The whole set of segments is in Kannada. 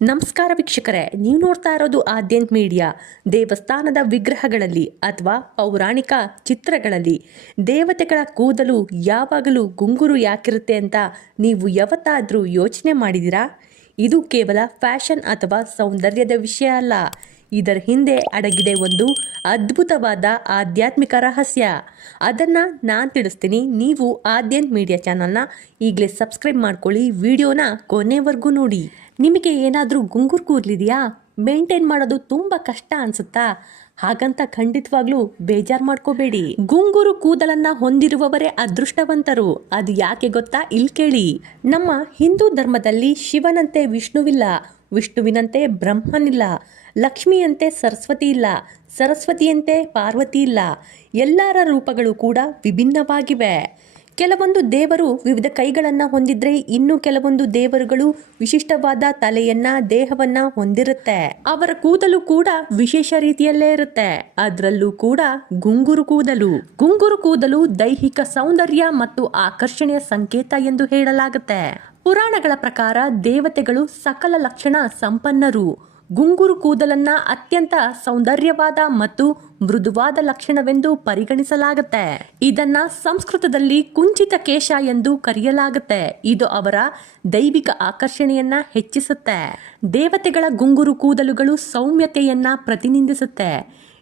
ನಮಸ್ಕಾರ ವೀಕ್ಷಕರೇ, ನೀವು ನೋಡ್ತಾ ಇರೋದು ಆದ್ಯಂತ್ ಮೀಡಿಯಾ. ದೇವಸ್ಥಾನದ ವಿಗ್ರಹಗಳಲ್ಲಿ ಅಥವಾ ಪೌರಾಣಿಕ ಚಿತ್ರಗಳಲ್ಲಿ ದೇವತೆಗಳ ಕೂದಲು ಯಾವಾಗಲೂ ಗುಂಗುರು ಯಾಕಿರುತ್ತೆ ಅಂತ ನೀವು ಯಾವತ್ತಾದರೂ ಯೋಚನೆ ಮಾಡಿದಿರಾ? ಇದು ಕೇವಲ ಫ್ಯಾಷನ್ ಅಥವಾ ಸೌಂದರ್ಯದ ವಿಷಯ ಅಲ್ಲ. ಇದರ ಹಿಂದೆ ಅಡಗಿದೆ ಒಂದು ಅದ್ಭುತವಾದ ಆಧ್ಯಾತ್ಮಿಕ ರಹಸ್ಯ. ಅದನ್ನು ನಾನು ತಿಳಿಸ್ತೀನಿ. ನೀವು ಆದ್ಯಂತ್ ಮೀಡಿಯಾ ಚಾನಲ್ನ ಈಗಲೇ ಸಬ್ಸ್ಕ್ರೈಬ್ ಮಾಡ್ಕೊಳ್ಳಿ, ವಿಡಿಯೋನ ಕೊನೆವರೆಗೂ ನೋಡಿ. ನಿಮಗೆ ಏನಾದರೂ ಗುಂಗುರು ಕೂದಲಿದೆಯಾ? ಮೇಂಟೈನ್ ಮಾಡೋದು ತುಂಬ ಕಷ್ಟ ಅನ್ಸುತ್ತಾ? ಹಾಗಂತ ಖಂಡಿತವಾಗ್ಲೂ ಬೇಜಾರು ಮಾಡ್ಕೋಬೇಡಿ. ಗುಂಗುರು ಕೂದಲನ್ನ ಹೊಂದಿರುವವರೇ ಅದೃಷ್ಟವಂತರು. ಅದು ಯಾಕೆ ಗೊತ್ತಾ? ಇಲ್ಲಿ ಕೇಳಿ. ನಮ್ಮ ಹಿಂದೂ ಧರ್ಮದಲ್ಲಿ ಶಿವನಂತೆ ವಿಷ್ಣುವಿಲ್ಲ, ವಿಷ್ಣುವಿನಂತೆ ಬ್ರಹ್ಮನಿಲ್ಲ, ಲಕ್ಷ್ಮಿಯಂತೆ ಸರಸ್ವತಿ ಇಲ್ಲ, ಸರಸ್ವತಿಯಂತೆ ಪಾರ್ವತಿ ಇಲ್ಲ. ಎಲ್ಲರ ರೂಪಗಳು ಕೂಡ ವಿಭಿನ್ನವಾಗಿವೆ. ಕೆಲವೊಂದು ದೇವರು ವಿವಿಧ ಕೈಗಳನ್ನು ಹೊಂದಿದ್ರೆ ಇನ್ನು ಕೆಲವೊಂದು ದೇವರುಗಳು ವಿಶಿಷ್ಟವಾದ ತಲೆಯನ್ನ, ದೇಹವನ್ನ ಹೊಂದಿರುತ್ತೆ. ಅವರ ಕೂದಲು ಕೂಡ ವಿಶೇಷ ರೀತಿಯಲ್ಲೇ ಇರುತ್ತೆ. ಅದರಲ್ಲೂ ಕೂಡ ಗುಂಗುರು ಕೂದಲು. ಗುಂಗುರು ಕೂದಲು ದೈಹಿಕ ಸೌಂದರ್ಯ ಮತ್ತು ಆಕರ್ಷಣೆಯ ಸಂಕೇತ ಎಂದು ಹೇಳಲಾಗುತ್ತೆ. ಪುರಾಣಗಳ ಪ್ರಕಾರ ದೇವತೆಗಳು ಸಕಲ ಲಕ್ಷಣ ಸಂಪನ್ನರು. ಗುಂಗುರು ಕೂದಲನ್ನ ಅತ್ಯಂತ ಸೌಂದರ್ಯವಾದ ಮತ್ತು ಮೃದುವಾದ ಲಕ್ಷಣವೆಂದು ಪರಿಗಣಿಸಲಾಗುತ್ತೆ. ಇದನ್ನ ಸಂಸ್ಕೃತದಲ್ಲಿ ಕುಂಚಿತ ಕೇಶ ಎಂದು ಕರೆಯಲಾಗುತ್ತೆ. ಇದು ಅವರ ದೈವಿಕ ಆಕರ್ಷಣೆಯನ್ನ ಹೆಚ್ಚಿಸುತ್ತೆ. ದೇವತೆಗಳ ಗುಂಗುರು ಕೂದಲುಗಳು ಸೌಮ್ಯತೆಯನ್ನ ಪ್ರತಿನಿಧಿಸುತ್ತೆ.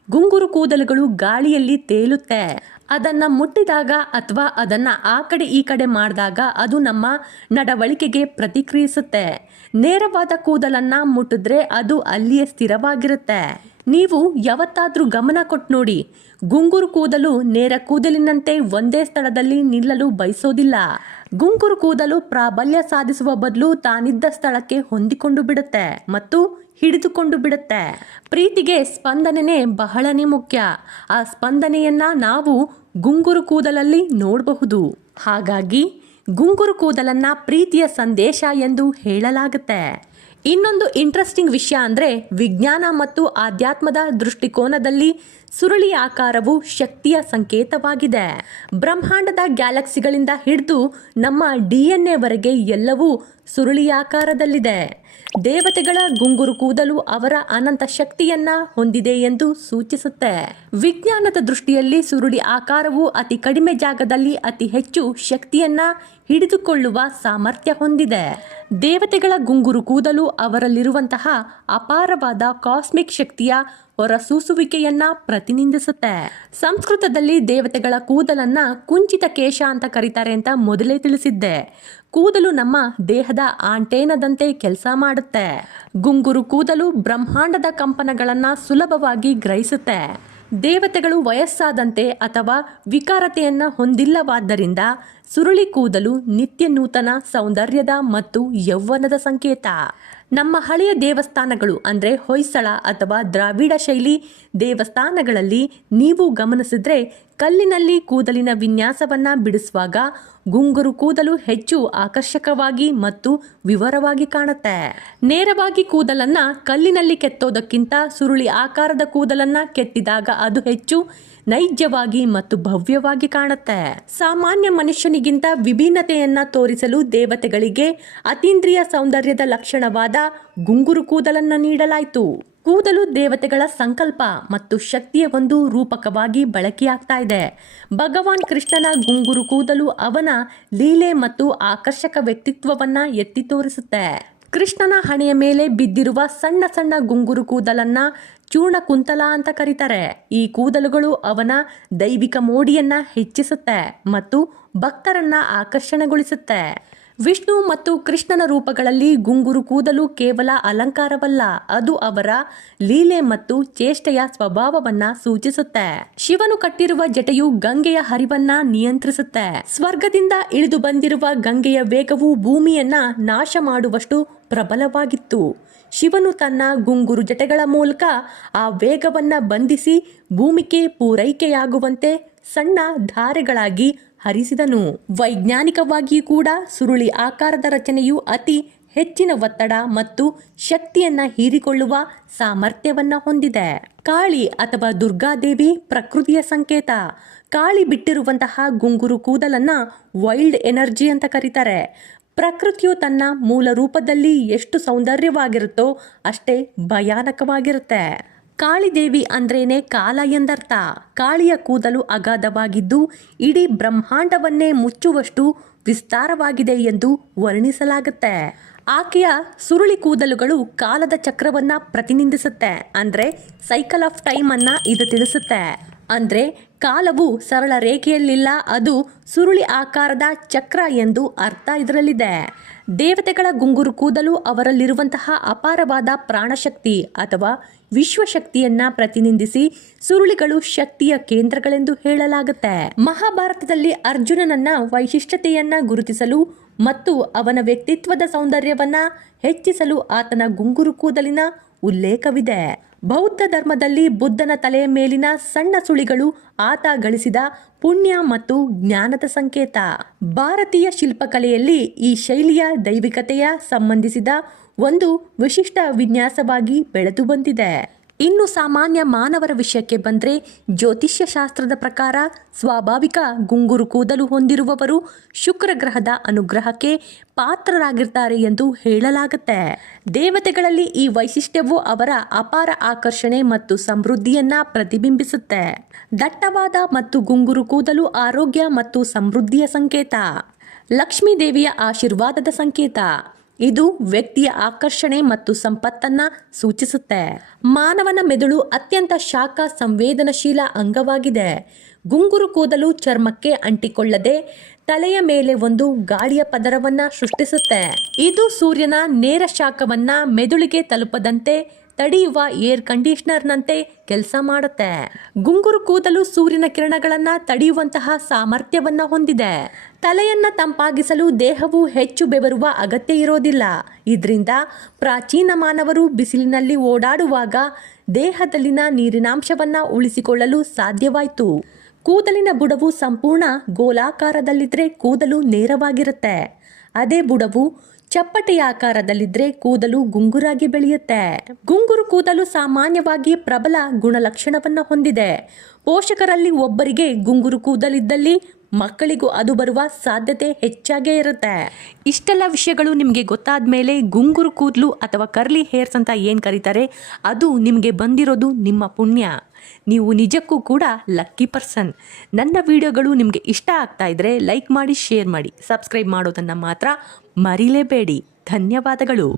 ಗುಂಗುರು ಕೂದಲುಗಳು ಗಾಳಿಯಲ್ಲಿ ತೇಲುತ್ತೆ. ಅದನ್ನ ಮುಟ್ಟಿದಾಗ ಅಥವಾ ಅದನ್ನ ಆ ಕಡೆ ಈ ಕಡೆ ಮಾಡಿದಾಗ ಅದು ನಮ್ಮ ನಡವಳಿಕೆಗೆ ಪ್ರತಿಕ್ರಿಯಿಸುತ್ತೆ. ನೇರವಾದ ಕೂದಲನ್ನ ಮುಟ್ಟಿದ್ರೆ ಅದು ಅಲ್ಲಿಯೇ ಸ್ಥಿರವಾಗಿರುತ್ತೆ. ನೀವು ಯಾವತ್ತಾದ್ರೂ ಗಮನ ಕೊಟ್ಟು ನೋಡಿ, ಗುಂಗುರು ಕೂದಲು ನೇರ ಕೂದಲಿನಂತೆ ಒಂದೇ ಸ್ಥಳದಲ್ಲಿ ನಿಲ್ಲಲು ಬಯಸೋದಿಲ್ಲ. ಗುಂಗುರು ಕೂದಲು ಪ್ರಾಬಲ್ಯ ಸಾಧಿಸುವ ಬದಲು ತಾನಿದ್ದ ಸ್ಥಳಕ್ಕೆ ಹೊಂದಿಕೊಂಡು ಬಿಡುತ್ತೆ ಮತ್ತು ಹಿಡಿದುಕೊಂಡು ಬಿಡುತ್ತೆ. ಪ್ರೀತಿಗೆ ಸ್ಪಂದನೆ ಬಹಳನೇ ಮುಖ್ಯ. ಆ ಸ್ಪಂದನೆಯನ್ನ ನಾವು ಗುಂಗುರು ಕೂದಲಲ್ಲಿ ನೋಡಬಹುದು. ಹಾಗಾಗಿ ಗುಂಗುರು ಕೂದಲನ್ನ ಪ್ರೀತಿಯ ಸಂದೇಶ ಎಂದು ಹೇಳಲಾಗುತ್ತೆ. ಇನ್ನೊಂದು ಇಂಟ್ರೆಸ್ಟಿಂಗ್ ವಿಷಯ ಅಂದರೆ, ವಿಜ್ಞಾನ ಮತ್ತು ಆಧ್ಯಾತ್ಮದ ದೃಷ್ಟಿಕೋನದಲ್ಲಿ ಸುರುಳಿ ಆಕಾರವು ಶಕ್ತಿಯ ಸಂಕೇತವಾಗಿದೆ. ಬ್ರಹ್ಮಾಂಡದ ಗ್ಯಾಲಕ್ಸಿಗಳಿಂದ ಹಿಡಿದು ನಮ್ಮ DNA ವರೆಗೆ ಎಲ್ಲವೂ ಸುರುಳಿ ಆಕಾರದಲ್ಲಿದೆ. ದೇವತೆಗಳ ಗುಂಗುರು ಕೂದಲು ಅವರ ಅನಂತ ಶಕ್ತಿಯನ್ನ ಹೊಂದಿದೆ ಎಂದು ಸೂಚಿಸುತ್ತೆ. ವಿಜ್ಞಾನದ ದೃಷ್ಟಿಯಲ್ಲಿ ಸುರುಳಿ ಆಕಾರವು ಅತಿ ಕಡಿಮೆ ಜಾಗದಲ್ಲಿ ಅತಿ ಹೆಚ್ಚು ಶಕ್ತಿಯನ್ನ ಹಿಡಿದುಕೊಳ್ಳುವ ಸಾಮರ್ಥ್ಯ ಹೊಂದಿದೆ. ದೇವತೆಗಳ ಗುಂಗುರು ಕೂದಲು ಅವರಲ್ಲಿರುವಂತಹ ಅಪಾರವಾದ ಕಾಸ್ಮಿಕ್ ಶಕ್ತಿಯ ಹೊರಸೂಸುವಿಕೆಯನ್ನ ಪ್ರತಿನಿಧಿಸುತ್ತೆ. ಸಂಸ್ಕೃತದಲ್ಲಿ ದೇವತೆಗಳ ಕೂದಲನ್ನ ಕುಂಚಿತ ಕೇಶ ಅಂತ ಕರೀತಾರೆ ಅಂತ ಮೊದಲೇ ತಿಳಿಸಿದ್ದೆ. ಕೂದಲು ನಮ್ಮ ದೇಹದ ಆಂಟೇನದಂತೆ ಕೆಲಸ ಮಾಡುತ್ತೆ. ಗುಂಗುರು ಕೂದಲು ಬ್ರಹ್ಮಾಂಡದ ಕಂಪನಗಳನ್ನ ಸುಲಭವಾಗಿ ಗ್ರಹಿಸುತ್ತೆ. ದೇವತೆಗಳು ವಯಸ್ಸಾದಂತೆ ಅಥವಾ ವಿಕಾರತೆಯನ್ನ ಹೊಂದಿಲ್ಲವಾದ್ದರಿಂದ ಸುರುಳಿ ಕೂದಲು ನಿತ್ಯ ನೂತನ ಸೌಂದರ್ಯದ ಮತ್ತು ಯೌವನದ ಸಂಕೇತ. ನಮ್ಮ ಹಳೆಯ ದೇವಸ್ಥಾನಗಳು ಅಂದರೆ ಹೊಯ್ಸಳ ಅಥವಾ ದ್ರಾವಿಡ ಶೈಲಿ ದೇವಸ್ಥಾನಗಳಲ್ಲಿ ನೀವು ಗಮನಿಸಿದ್ರೆ ಕಲ್ಲಿನಲ್ಲಿ ಕೂದಲಿನ ವಿನ್ಯಾಸವನ್ನ ಬಿಡಿಸುವಾಗ ಗುಂಗುರು ಕೂದಲು ಹೆಚ್ಚು ಆಕರ್ಷಕವಾಗಿ ಮತ್ತು ವಿವರವಾಗಿ ಕಾಣುತ್ತೆ. ನೇರವಾಗಿ ಕೂದಲನ್ನ ಕಲ್ಲಿನಲ್ಲಿ ಕೆತ್ತೋದಕ್ಕಿಂತ ಸುರುಳಿ ಆಕಾರದ ಕೂದಲನ್ನ ಕೆತ್ತಿದಾಗ ಅದು ಹೆಚ್ಚು ನೈಜವಾಗಿ ಮತ್ತು ಭವ್ಯವಾಗಿ ಕಾಣುತ್ತೆ. ಸಾಮಾನ್ಯ ಮನುಷ್ಯನಿಗಿಂತ ವಿಭಿನ್ನತೆಯನ್ನ ತೋರಿಸಲು ದೇವತೆಗಳಿಗೆ ಅತೀಂದ್ರಿಯ ಸೌಂದರ್ಯದ ಲಕ್ಷಣವಾದ ಗುಂಗುರು ಕೂದಲನ್ನ ನೀಡಲಾಯಿತು. ಕೂದಲು ದೇವತೆಗಳ ಸಂಕಲ್ಪ ಮತ್ತು ಶಕ್ತಿಯ ಒಂದು ರೂಪಕವಾಗಿ ಬಳಕೆಯಾಗ್ತಾ ಇದೆ. ಭಗವಾನ್ ಕೃಷ್ಣನ ಗುಂಗುರು ಕೂದಲು ಅವನ ಲೀಲೆ ಮತ್ತು ಆಕರ್ಷಕ ವ್ಯಕ್ತಿತ್ವವನ್ನ ಎತ್ತಿ ತೋರಿಸುತ್ತೆ. ಕೃಷ್ಣನ ಹಣೆಯ ಮೇಲೆ ಬಿದ್ದಿರುವ ಸಣ್ಣ ಸಣ್ಣ ಗುಂಗುರು ಕೂದಲನ್ನ ಚೂರ್ಣ ಕುಂತಲ ಅಂತ ಕರೀತಾರೆ. ಈ ಕೂದಲುಗಳು ಅವನ ದೈವಿಕ ಮೋಡಿಯನ್ನ ಹೆಚ್ಚಿಸುತ್ತೆ ಮತ್ತು ಭಕ್ತರನ್ನ ಆಕರ್ಷಣೆಗೊಳಿಸುತ್ತೆ. ವಿಷ್ಣು ಮತ್ತು ಕೃಷ್ಣನ ರೂಪಗಳಲ್ಲಿ ಗುಂಗುರು ಕೂದಲು ಕೇವಲ ಅಲಂಕಾರವಲ್ಲ, ಅದು ಅವರ ಲೀಲೆ ಮತ್ತು ಚೇಷ್ಟೆಯ ಸ್ವಭಾವವನ್ನ ಸೂಚಿಸುತ್ತೆ. ಶಿವನು ಕಟ್ಟಿರುವ ಜಟೆಯು ಗಂಗೆಯ ಹರಿವನ್ನ ನಿಯಂತ್ರಿಸುತ್ತೆ. ಸ್ವರ್ಗದಿಂದ ಇಳಿದು ಬಂದಿರುವ ಗಂಗೆಯ ವೇಗವು ಭೂಮಿಯನ್ನ ನಾಶ ಮಾಡುವಷ್ಟು ಪ್ರಬಲವಾಗಿತ್ತು. ಶಿವನು ತನ್ನ ಗುಂಗುರು ಜಟೆಗಳ ಮೂಲಕ ಆ ವೇಗವನ್ನ ಬಂಧಿಸಿ ಭೂಮಿಗೆ ಪೂರೈಕೆಯಾಗುವಂತೆ ಸಣ್ಣ ಧಾರೆಗಳಾಗಿ ಹರಿಸಿದನು. ವೈಜ್ಞಾನಿಕವಾಗಿಯೂ ಕೂಡ ಸುರುಳಿ ಆಕಾರದ ರಚನೆಯು ಅತಿ ಹೆಚ್ಚಿನ ಒತ್ತಡ ಮತ್ತು ಶಕ್ತಿಯನ್ನ ಹೀರಿಕೊಳ್ಳುವ ಸಾಮರ್ಥ್ಯವನ್ನ ಹೊಂದಿದೆ. ಕಾಳಿ ಅಥವಾ ದುರ್ಗಾದೇವಿ ಪ್ರಕೃತಿಯ ಸಂಕೇತ. ಕಾಳಿ ಬಿಟ್ಟಿರುವಂತಹ ಗುಂಗುರು ಕೂದಲನ್ನ ವೈಲ್ಡ್ ಎನರ್ಜಿ ಅಂತ ಕರೀತಾರೆ. ಪ್ರಕೃತಿಯು ತನ್ನ ಮೂಲ ರೂಪದಲ್ಲಿ ಎಷ್ಟು ಸೌಂದರ್ಯವಾಗಿರುತ್ತೋ ಅಷ್ಟೇ ಭಯಾನಕವಾಗಿರುತ್ತೆ. ಕಾಳಿದೇವಿ ಅಂದ್ರೇನೆ ಕಾಲ ಎಂದರ್ಥ. ಕಾಳಿಯ ಕೂದಲು ಅಗಾಧವಾಗಿದ್ದು ಇಡೀ ಬ್ರಹ್ಮಾಂಡವನ್ನೇ ಮುಚ್ಚುವಷ್ಟು ವಿಸ್ತಾರವಾಗಿದೆ ಎಂದು ವರ್ಣಿಸಲಾಗುತ್ತೆ. ಆಕೆಯ ಸುರುಳಿ ಕೂದಲುಗಳು ಕಾಲದ ಚಕ್ರವನ್ನ ಪ್ರತಿನಿಧಿಸುತ್ತೆ. ಅಂದ್ರೆ ಸೈಕಲ್ ಆಫ್ ಟೈಮ್ ಅನ್ನ ಇದು ತಿಳಿಸುತ್ತೆ. ಅಂದ್ರೆ ಕಾಲವು ಸರಳ ರೇಖೆಯಲ್ಲಿಲ್ಲ, ಅದು ಸುರುಳಿ ಆಕಾರದ ಚಕ್ರ ಎಂದು ಅರ್ಥ ಇದರಲ್ಲಿದೆ. ದೇವತೆಗಳ ಗುಂಗುರು ಕೂದಲು ಅವರಲ್ಲಿರುವಂತಹ ಅಪಾರವಾದ ಪ್ರಾಣಶಕ್ತಿ ಅಥವಾ ವಿಶ್ವಶಕ್ತಿಯನ್ನ ಪ್ರತಿನಿಧಿಸಿ ಸುರುಳಿಗಳು ಶಕ್ತಿಯ ಕೇಂದ್ರಗಳೆಂದು ಹೇಳಲಾಗುತ್ತೆ. ಮಹಾಭಾರತದಲ್ಲಿ ಅರ್ಜುನನನ್ನ ವೈಶಿಷ್ಟ್ಯತೆಯನ್ನ ಗುರುತಿಸಲು ಮತ್ತು ಅವನ ವ್ಯಕ್ತಿತ್ವದ ಸೌಂದರ್ಯವನ್ನ ಹೆಚ್ಚಿಸಲು ಆತನ ಗುಂಗುರು ಕೂದಲಿನ ಉಲ್ಲೇಖವಿದೆ. ಬೌದ್ಧ ಧರ್ಮದಲ್ಲಿ ಬುದ್ಧನ ತಲೆಯ ಮೇಲಿನ ಸಣ್ಣ ಸುಳಿಗಳು ಆತ ಗಳಿಸಿದ ಪುಣ್ಯ ಮತ್ತು ಜ್ಞಾನದ ಸಂಕೇತ. ಭಾರತೀಯ ಶಿಲ್ಪಕಲೆಯಲ್ಲಿ ಈ ಶೈಲಿಯ ದೈವಿಕತೆಯ ಸಂಬಂಧಿಸಿದ ಒಂದು ವಿಶಿಷ್ಟ ವಿನ್ಯಾಸವಾಗಿ ಬೆಳೆದು ಬಂದಿದೆ. ಇನ್ನು ಸಾಮಾನ್ಯ ಮಾನವರ ವಿಷಯಕ್ಕೆ ಬಂದ್ರೆ ಜ್ಯೋತಿಷ್ಯ ಶಾಸ್ತ್ರದ ಪ್ರಕಾರ ಸ್ವಾಭಾವಿಕ ಗುಂಗುರು ಕೂದಲು ಹೊಂದಿರುವವರು ಶುಕ್ರ ಗ್ರಹದ ಅನುಗ್ರಹಕ್ಕೆ ಪಾತ್ರರಾಗಿರ್ತಾರೆ ಎಂದು ಹೇಳಲಾಗುತ್ತೆ. ದೇವತೆಗಳಲ್ಲಿ ಈ ವೈಶಿಷ್ಟ್ಯವು ಅವರ ಅಪಾರ ಆಕರ್ಷಣೆ ಮತ್ತು ಸಮೃದ್ಧಿಯನ್ನ ಪ್ರತಿಬಿಂಬಿಸುತ್ತೆ. ದಟ್ಟವಾದ ಮತ್ತು ಗುಂಗುರು ಕೂದಲು ಆರೋಗ್ಯ ಮತ್ತು ಸಮೃದ್ಧಿಯ ಸಂಕೇತ. ಲಕ್ಷ್ಮೀ ದೇವಿಯ ಆಶೀರ್ವಾದದ ಸಂಕೇತ. ಇದು ವ್ಯಕ್ತಿಯ ಆಕರ್ಷಣೆ ಮತ್ತು ಸಂಪತ್ತನ್ನ ಸೂಚಿಸುತ್ತೆ. ಮಾನವನ ಮೆದುಳು ಅತ್ಯಂತ ಶಾಖ ಸಂವೇದನಶೀಲ ಅಂಗವಾಗಿದೆ. ಗುಂಗುರು ಕೂದಲು ಚರ್ಮಕ್ಕೆ ಅಂಟಿಕೊಳ್ಳದೆ ತಲೆಯ ಮೇಲೆ ಒಂದು ಗಾಳಿಯ ಪದರವನ್ನ ಸೃಷ್ಟಿಸುತ್ತೆ. ಇದು ಸೂರ್ಯನ ನೇರ ಶಾಖವನ್ನ ಮೆದುಳಿಗೆ ತಲುಪದಂತೆ ತಡೆಯುವ ಏರ್ ಕಂಡೀಷನರ್ನಂತೆ ಕೆಲಸ ಮಾಡುತ್ತೆ. ಗುಂಗುರು ಕೂದಲು ಸೂರ್ಯನ ಕಿರಣಗಳನ್ನ ತಡೆಯುವಂತಹ ಸಾಮರ್ಥ್ಯವನ್ನ ಹೊಂದಿದೆ. ತಲೆಯನ್ನ ತಂಪಾಗಿಸಲು ದೇಹವು ಹೆಚ್ಚು ಬೆವರುವ ಅಗತ್ಯ ಇರೋದಿಲ್ಲ. ಇದರಿಂದ ಪ್ರಾಚೀನ ಮಾನವರು ಬಿಸಿಲಿನಲ್ಲಿ ಓಡಾಡುವಾಗ ದೇಹದಲ್ಲಿನ ನೀರಿನಾಂಶವನ್ನ ಉಳಿಸಿಕೊಳ್ಳಲು ಸಾಧ್ಯವಾಯಿತು. ಕೂದಲಿನ ಬುಡವು ಸಂಪೂರ್ಣ ಗೋಲಾಕಾರದಲ್ಲಿದ್ರೆ ಕೂದಲು ನೇರವಾಗಿರುತ್ತೆ. ಅದೇ ಬುಡವು ಚಪ್ಪಟೆಯ ಆಕಾರದಲ್ಲಿದ್ರೆ ಕೂದಲು ಗುಂಗುರಾಗಿ ಬೆಳೆಯುತ್ತೆ. ಗುಂಗುರು ಕೂದಲು ಸಾಮಾನ್ಯವಾಗಿ ಪ್ರಬಲ ಗುಣಲಕ್ಷಣವನ್ನ ಹೊಂದಿದೆ. ಪೋಷಕರಲ್ಲಿ ಒಬ್ಬರಿಗೆ ಗುಂಗುರು ಕೂದಲಿದ್ದಲ್ಲಿ ಮಕ್ಕಳಿಗೂ ಅದು ಬರುವ ಸಾಧ್ಯತೆ ಹೆಚ್ಚಾಗೇ ಇರುತ್ತೆ. ಇಷ್ಟೆಲ್ಲ ವಿಷಯಗಳು ನಿಮಗೆ ಗೊತ್ತಾದ ಮೇಲೆ ಗುಂಗುರು ಕೂದಲು ಅಥವಾ ಕರ್ಲಿ ಹೇರ್ಸ್ ಅಂತ ಏನು ಕರೀತಾರೆ ಅದು ನಿಮಗೆ ಬಂದಿರೋದು ನಿಮ್ಮ ಪುಣ್ಯ. ನೀವು ನಿಜಕ್ಕೂ ಕೂಡ ಲಕ್ಕಿ ಪರ್ಸನ್. ನನ್ನ ವಿಡಿಯೋಗಳು ನಿಮಗೆ ಇಷ್ಟ ಆಗ್ತಾ ಇದ್ರೆ ಲೈಕ್ ಮಾಡಿ, ಶೇರ್ ಮಾಡಿ, ಸಬ್ಸ್ಕ್ರೈಬ್ ಮಾಡೋದನ್ನು ಮಾತ್ರ ಮರಿಲೇಬೇಡಿ. ಧನ್ಯವಾದಗಳು.